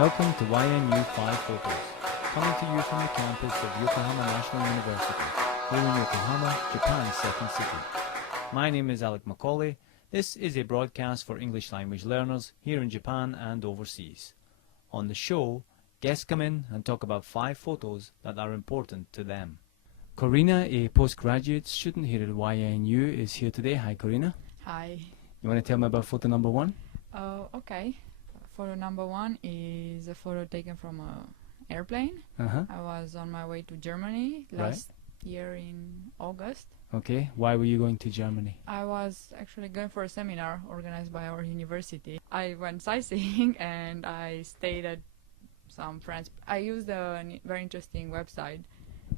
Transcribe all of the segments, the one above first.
Welcome to YNU 5 Photos, coming to you from the campus of Yokohama National University, here in Yokohama, Japan's second city. My name is Alec Macaulay. This is a broadcast for English language learners here in Japan and overseas. On the show, guests come in and talk about 5 photos that are important to them. Corina, a postgraduate student here at YNU, is here today. Hi, Corina. Hi. You want to tell me about photo number 1? Okay. Photo number 1 is a photo taken from an airplane. I was on my way to Germany last year in August. Okay. Why were you going to Germany? I was actually going for a seminar organized by our university. I went sightseeing and I stayed at some friends. I used a very interesting website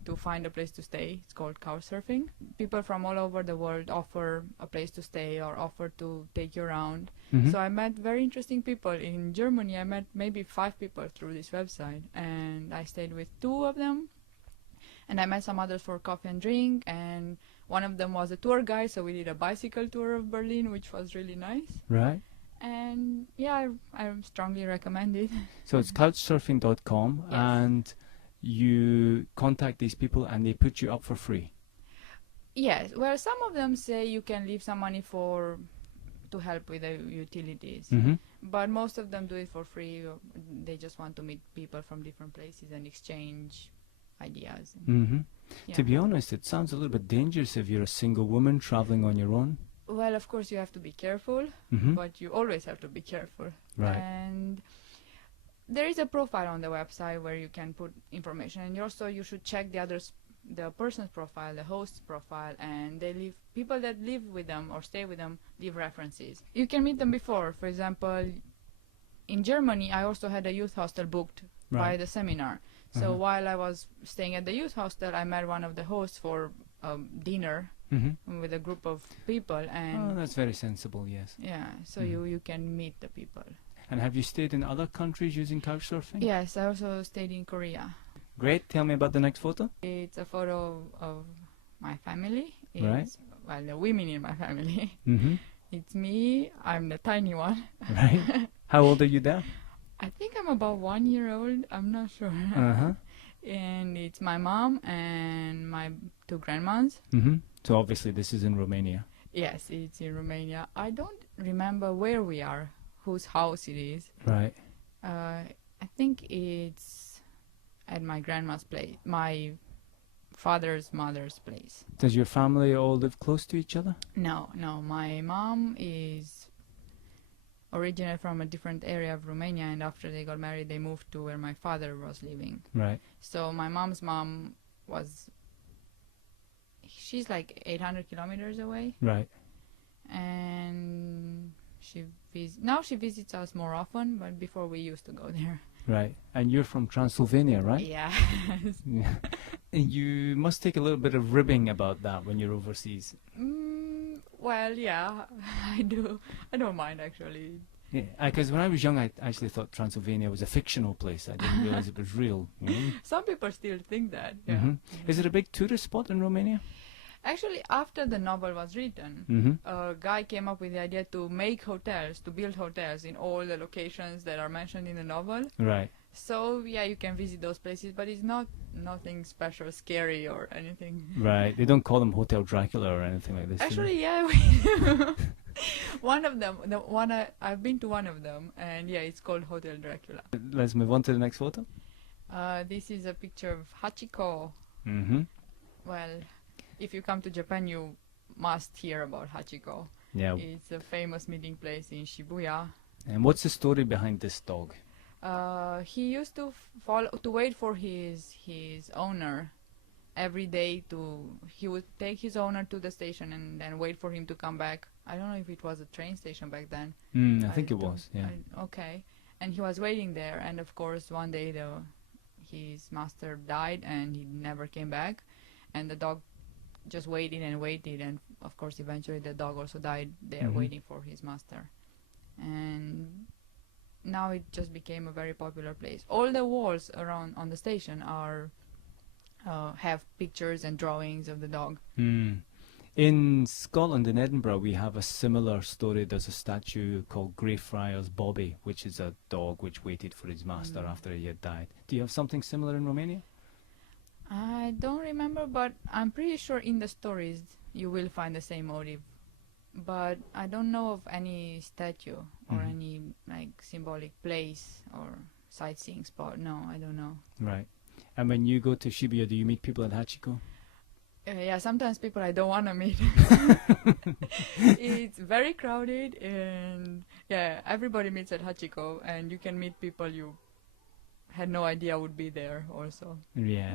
to find a place to stay. It's called Couchsurfing. People from all over the world offer a place to stay or offer to take you around. So I met very interesting people. In Germany, I met maybe 5 people through this website, and I stayed with 2 of them. And I met some others for coffee and drink, and one of them was a tour guide, so we did a bicycle tour of Berlin, which was really nice. Right. And yeah, I strongly recommend it. So it's couchsurfing.com, Yes. and you contact these people and they put you up for free. Yes, well, some of them say you can leave some money to help with the utilities, but most of them do it for free. They just want to meet people from different places and exchange ideas. Yeah. To be honest, it sounds a little bit dangerous if you're a single woman traveling on your own. Well, of course you have to be careful, but you always have to be careful. Right. And there is a profile on the website where you can put information, and you should check the person's profile, the host's profile, and people that live with them or stay with them leave references. You can meet them before. For example, in Germany, I also had a youth hostel booked by the seminar. So while I was staying at the youth hostel, I met one of the hosts for dinner with a group of people. And that's very sensible, yes. yeah, so you can meet the people. And have you stayed in other countries using couchsurfing? Yes, I also stayed in Korea. Great. Tell me about the next photo. It's a photo of my family. Right. Well, the women in my family. It's me. I'm the tiny one. Right. How old are you there? I think I'm about 1 year old. I'm not sure. And it's my mom and my 2 grandmas. So obviously this is in Romania. Yes, it's in Romania. I don't remember where we are, whose house it is. Right. I think it's at my grandma's place, my father's mother's place. Does your family all live close to each other? No. My mom is originally from a different area of Romania, and after they got married, they moved to where my father was living. Right. So my mom's mom she's like 800 kilometers away. Right. And now she visits us more often, but before we used to go there. Right. And you're from Transylvania, right? Yeah. Yeah. And you must take a little bit of ribbing about that when you're overseas. Well, yeah, I do. I don't mind, actually. Yeah, because when I was young, I actually thought Transylvania was a fictional place. I didn't realize it was real. Some people still think that. Yeah. Is it a big tourist spot in Romania? Actually, after the novel was written, a guy came up with the idea to build hotels in all the locations that are mentioned in the novel. Right. So, yeah, you can visit those places, but it's nothing special, scary, or anything. Right. They don't call them Hotel Dracula or anything like this. Actually, yeah, one of them, I've been to one of them, and yeah, it's called Hotel Dracula. Let's move on to the next photo. This is a picture of Hachiko. Well, if you come to Japan, you must hear about Hachiko. Yeah. It's a famous meeting place in Shibuya. And what's the story behind this dog? He used to wait for his owner every day. He would take his owner to the station and then wait for him to come back. I don't know if it was a train station back then. I think it was, yeah. Okay. And he was waiting there, and of course one day his master died and he never came back, and the dog just waited, and of course eventually the dog also died there waiting for his master. And now it just became a very popular place. All the walls around on the station have pictures and drawings of the dog. In Scotland, in Edinburgh, we have a similar story. There's a statue called Greyfriars Bobby, which is a dog which waited for his master after he had died. Do you have something similar in Romania? I don't remember, but I'm pretty sure in the stories you will find the same motive. But I don't know of any statue or any like symbolic place or sightseeing spot. No, I don't know. Right. And when you go to Shibuya, do you meet people at Hachiko? Yeah, sometimes people I don't want to meet. It's very crowded, and yeah, everybody meets at Hachiko, and you can meet people you had no idea would be there also. Yeah,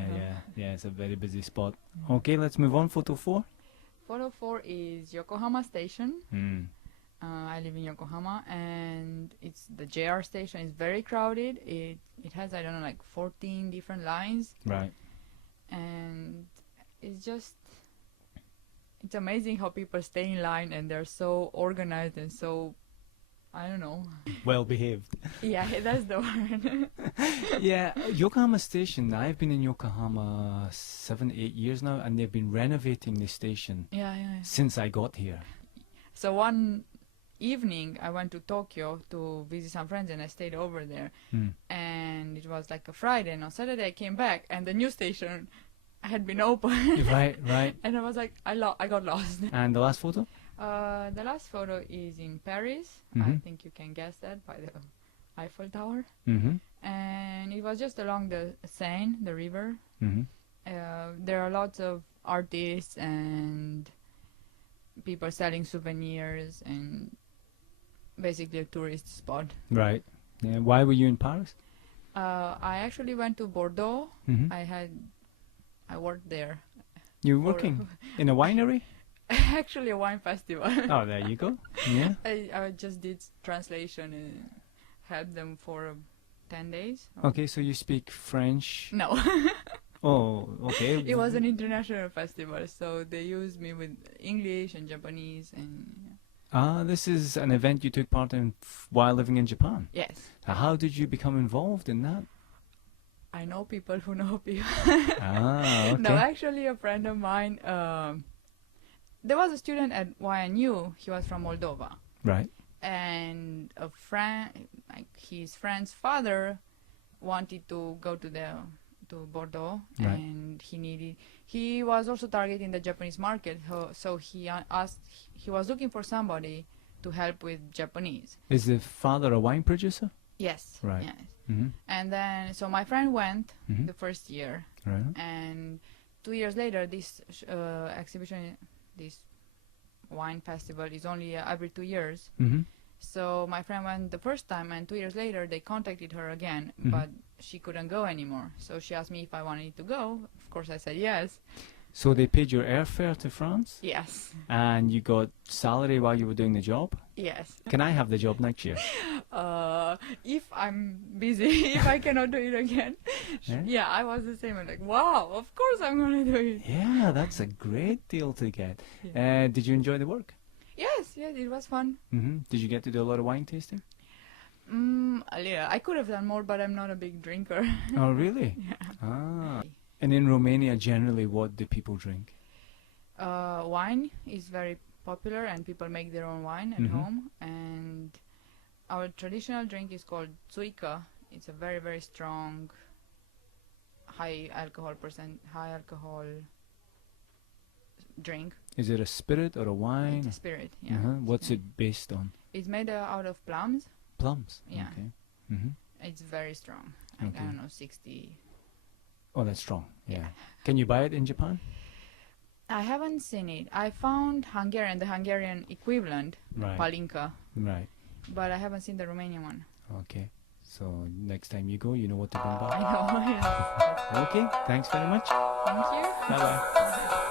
it's a very busy spot. Okay, let's move on. Photo 4. Photo 4 is Yokohama Station. Mm. I live in Yokohama, and it's the JR station. It's very crowded. It has, I don't know, like 14 different lines. Right. And it's amazing how people stay in line and they're so organized and so, I don't know. Well behaved. Yeah, that's the word. Yeah, Yokohama Station. I've been in Yokohama 7, 8 years now, and they've been renovating the station Yeah. since I got here. So one evening I went to Tokyo to visit some friends, and I stayed over there. And it was like a Friday, and on Saturday I came back and the new station had been open. Right. And I was like, I got lost. And the last photo? The last photo is in Paris. I think you can guess that by the Eiffel Tower. And it was just along the Seine, the river. There are lots of artists and people selling souvenirs, and basically a tourist spot. Right. Yeah. Why were you in Paris? I actually went to Bordeaux. I worked there. You're working in a winery? Actually, a wine festival. Oh, there you go. Yeah. I just did translation and helped them for 10 days. Okay, so you speak French? No. Oh, okay. It was an international festival, so they used me with English and Japanese and... This is an event you took part in while living in Japan. Yes. How did you become involved in that? I know people who know people. Okay. No, actually a friend of mine, there was a student at YNU, he was from Moldova. Right. And a friend, like his friend's father wanted to go to Bordeaux, Right. and he was also targeting the Japanese market, so he was looking for somebody to help with Japanese. Is the father a wine producer? Yes. Right. Yes. And then, so my friend went the first year, Right. and 2 years later, this exhibition, this wine festival is only every 2 years. So my friend went the first time, and 2 years later they contacted her again, but she couldn't go anymore. So she asked me if I wanted to go. Of course I said yes. So they paid your airfare to France? Yes. And you got salary while you were doing the job? Yes. Can I have the job next year? If I'm busy, if I cannot do it again. Yeah, I was the same. I'm like, wow, of course I'm going to do it. Yeah, that's a great deal to get. Yeah. Did you enjoy the work? Yes, it was fun. Did you get to do a lot of wine tasting? A little. I could have done more, but I'm not a big drinker. Oh, really? Yeah. And in Romania, generally, what do people drink? Wine is very popular, and people make their own wine at home. And our traditional drink is called tsuika. It's a very, very strong, high alcohol drink. Is it a spirit or a wine? It's a spirit, yeah. What's it based on? It's made out of plums. Plums? Yeah. Okay. It's very strong. Like, Okay. I don't know, 60. Oh, that's strong. Yeah. Can you buy it in Japan? I haven't seen it. I found the Hungarian equivalent, Right. palinka, Right. but I haven't seen the Romanian one. Okay. So next time you go, you know what to bring I back. know. Yes. Okay. Thanks very much. Thank you. Bye-bye.